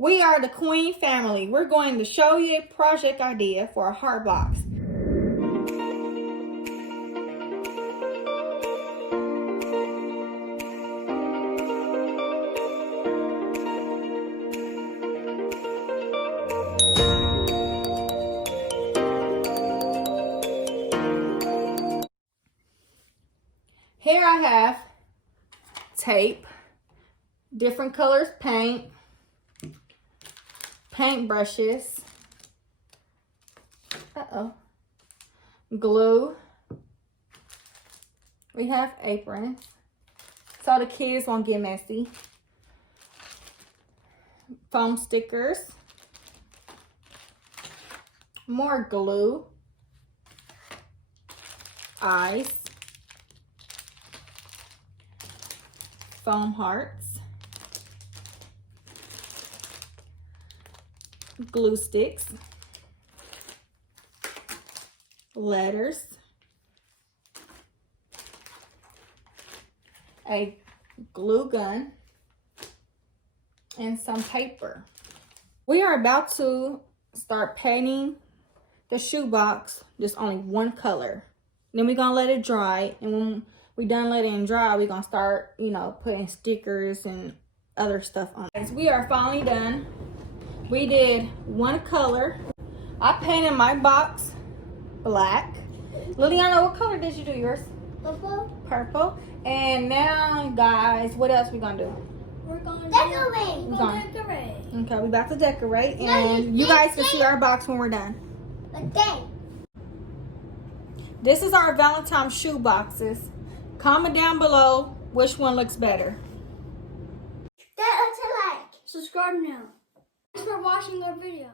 We are the Queen family. We're going to show you a project idea for a heart box. Here I have tape, different colors paint, paint brushes, glue, we have aprons so the kids won't get messy, foam stickers, more glue, eyes, foam hearts, glue sticks, letters, a glue gun, and some paper. We are about to start painting the shoebox just only one color. Then we're gonna let it dry, and when we done letting it dry, we're gonna start, putting stickers and other stuff on it. We are finally done. We did one color. I painted my box black. Liliana, what color did you do yours? Purple. Purple. And now, guys, what else we gonna do? We're gonna decorate. We're gonna decorate. Okay, we about to decorate, and you guys can see our box when we're done. Okay. This is our Valentine shoe boxes. Comment down below which one looks better. That looks alike. Subscribe now. Thanks for watching our video.